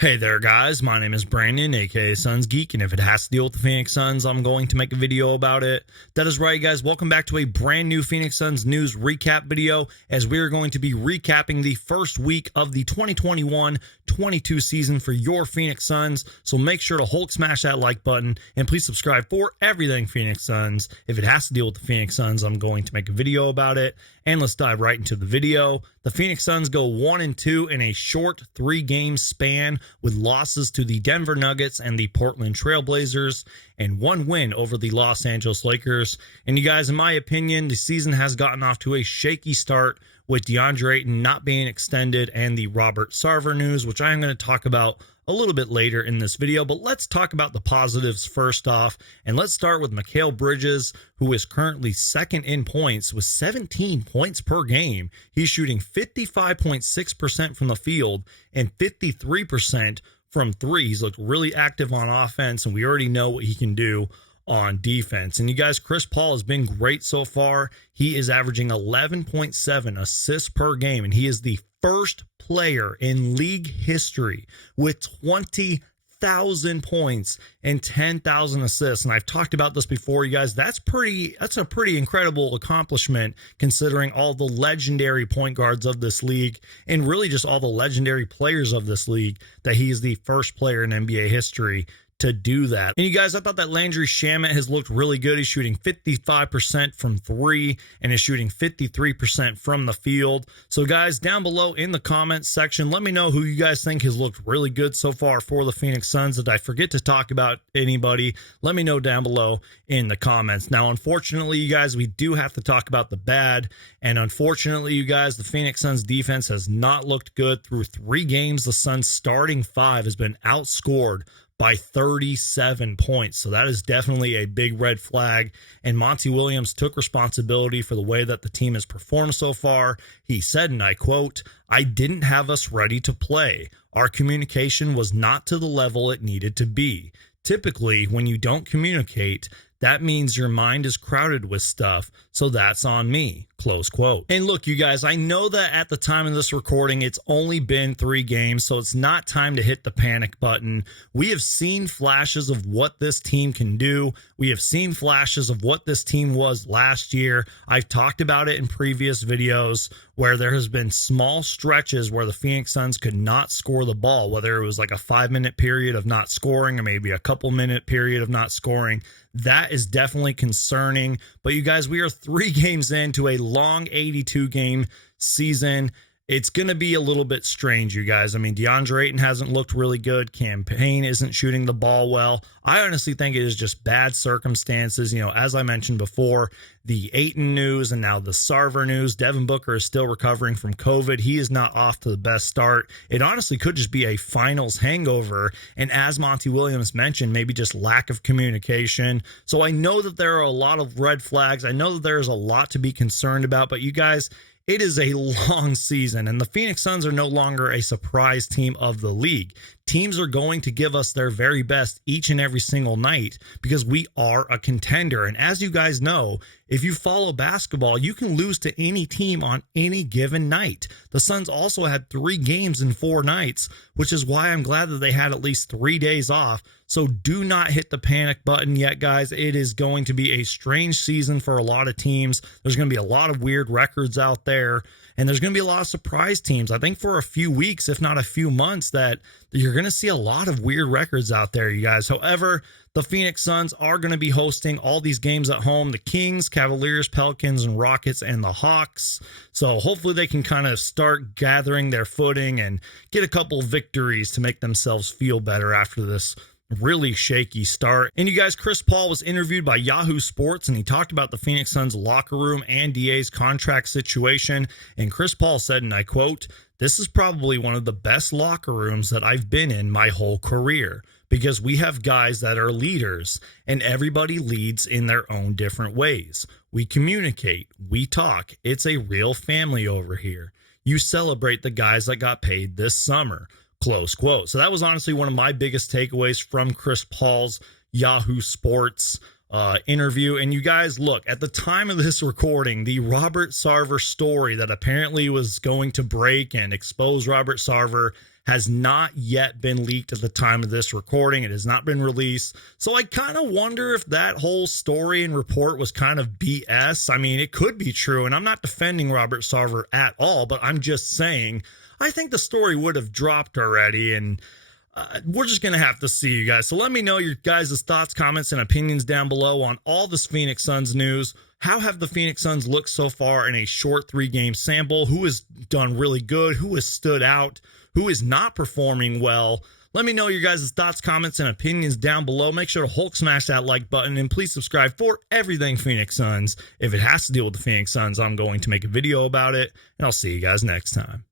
Hey there, guys. My name is Brandon, aka Suns Geek, and if it has to deal with the Phoenix Suns, I'm going to make a video about it. That is right, guys. Welcome back to a brand new Phoenix Suns news recap video, as we are going to be recapping the first week of the 2021-22 season for your Phoenix Suns. So make sure to Hulk smash that like button, and please subscribe for everything Phoenix Suns. If it has to deal with the Phoenix Suns, I'm going to make a video about it. And let's dive right into the video. The Phoenix Suns go 1-2 in a short 3-game span, with losses to the Denver Nuggets and the Portland Trail Blazers, and one win over the Los Angeles Lakers. And you guys, in my opinion, the season has gotten off to a shaky start, with Deandre Ayton not being extended and the Robert Sarver news, which I am going to talk about a little bit later in this video. But let's talk about the positives first off, and let's start with Mikal Bridges, who is currently second in points with 17 points per game. He's shooting 55.6% from the field and 53% from three. He's looked really active on offense, and we already know what he can do on defense. And you guys, Chris Paul has been great so far. He is averaging 11.7 assists per game, and he is the first player in league history with 20,000 points and 10,000 assists. And I've talked about this before, you guys. That's a pretty incredible accomplishment, considering all the legendary point guards of this league and really just all the legendary players of this league, that he is the first player in NBA history to do that. And you guys, I thought that Landry Shamet has looked really good. He's shooting 55% from three and is shooting 53% from the field. So guys, down below in the comments section, let me know who you guys think has looked really good so far for the Phoenix Suns. Did I forget to talk about anybody? Let me know down below in the comments. Now, unfortunately, you guys, we do have to talk about the bad. And unfortunately, you guys, the Phoenix Suns defense has not looked good through 3 games. The Suns starting 5 has been outscored by 37 points. So that is definitely a big red flag. And Monty Williams took responsibility for the way that the team has performed so far. He said, and I quote, "I didn't have us ready to play. Our communication was not to the level it needed to be. Typically, when you don't communicate, that means your mind is crowded with stuff, so that's on me," close quote. And look, you guys, I know that at the time of this recording, it's only been 3 games, so it's not time to hit the panic button. We have seen flashes of what this team can do. We have seen flashes of what this team was last year. I've talked about it in previous videos, where there has been small stretches where the Phoenix Suns could not score the ball, whether it was like a 5-minute period of not scoring or maybe a couple-minute period of not scoring. That is definitely concerning. But you guys, we are 3 games into a long 82-game season. It's going to be a little bit strange, you guys. I mean, Deandre Ayton hasn't looked really good. Cam Payne isn't shooting the ball well. I honestly think it is just bad circumstances. You know, as I mentioned before, the Ayton news and now the Sarver news. Devin Booker is still recovering from COVID. He is not off to the best start. It honestly could just be a finals hangover. And as Monty Williams mentioned, maybe just lack of communication. So I know that there are a lot of red flags. I know that there's a lot to be concerned about. But you guys, it is a long season, and the Phoenix Suns are no longer a surprise team of the league. Teams are going to give us their very best each and every single night, because we are a contender. And as you guys know, if you follow basketball, you can lose to any team on any given night. The Suns also had 3 games in 4 nights, which is why I'm glad that they had at least 3 days off. So do not hit the panic button yet, guys. It is going to be a strange season for a lot of teams. There's going to be a lot of weird records out there, and there's going to be a lot of surprise teams. I think for a few weeks, if not a few months, that you're going to see a lot of weird records out there, you guys. However, the Phoenix Suns are going to be hosting all these games at home: the Kings, Cavaliers, Pelicans, and Rockets, and the Hawks. So hopefully they can kind of start gathering their footing and get a couple victories to make themselves feel better after this really shaky start. And you guys, Chris Paul was interviewed by Yahoo Sports, and he talked about the Phoenix Suns locker room and DA's contract situation. And Chris Paul said, and I quote, "This is probably one of the best locker rooms that I've been in my whole career, because we have guys that are leaders, and everybody leads in their own different ways. We communicate, we talk. It's a real family over here. You celebrate the guys that got paid this summer," close quote. So that was honestly one of my biggest takeaways from Chris Paul's Yahoo Sports interview. And you guys, look, at the time of this recording, the Robert Sarver story that apparently was going to break and expose Robert Sarver has not yet been leaked at the time of this recording. It has not been released. So I kind of wonder if that whole story and report was kind of BS. I mean, it could be true, and I'm not defending Robert Sarver at all, but I'm just saying I think the story would have dropped already, and we're just going to have to see, you guys. So let me know your guys' thoughts, comments, and opinions down below on all this Phoenix Suns news. How have the Phoenix Suns looked so far in a short 3-game sample? Who has done really good? Who has stood out? Who is not performing well? Let me know your guys' thoughts, comments, and opinions down below. Make sure to Hulk smash that like button, and please subscribe for everything Phoenix Suns. If it has to deal with the Phoenix Suns, I'm going to make a video about it, and I'll see you guys next time.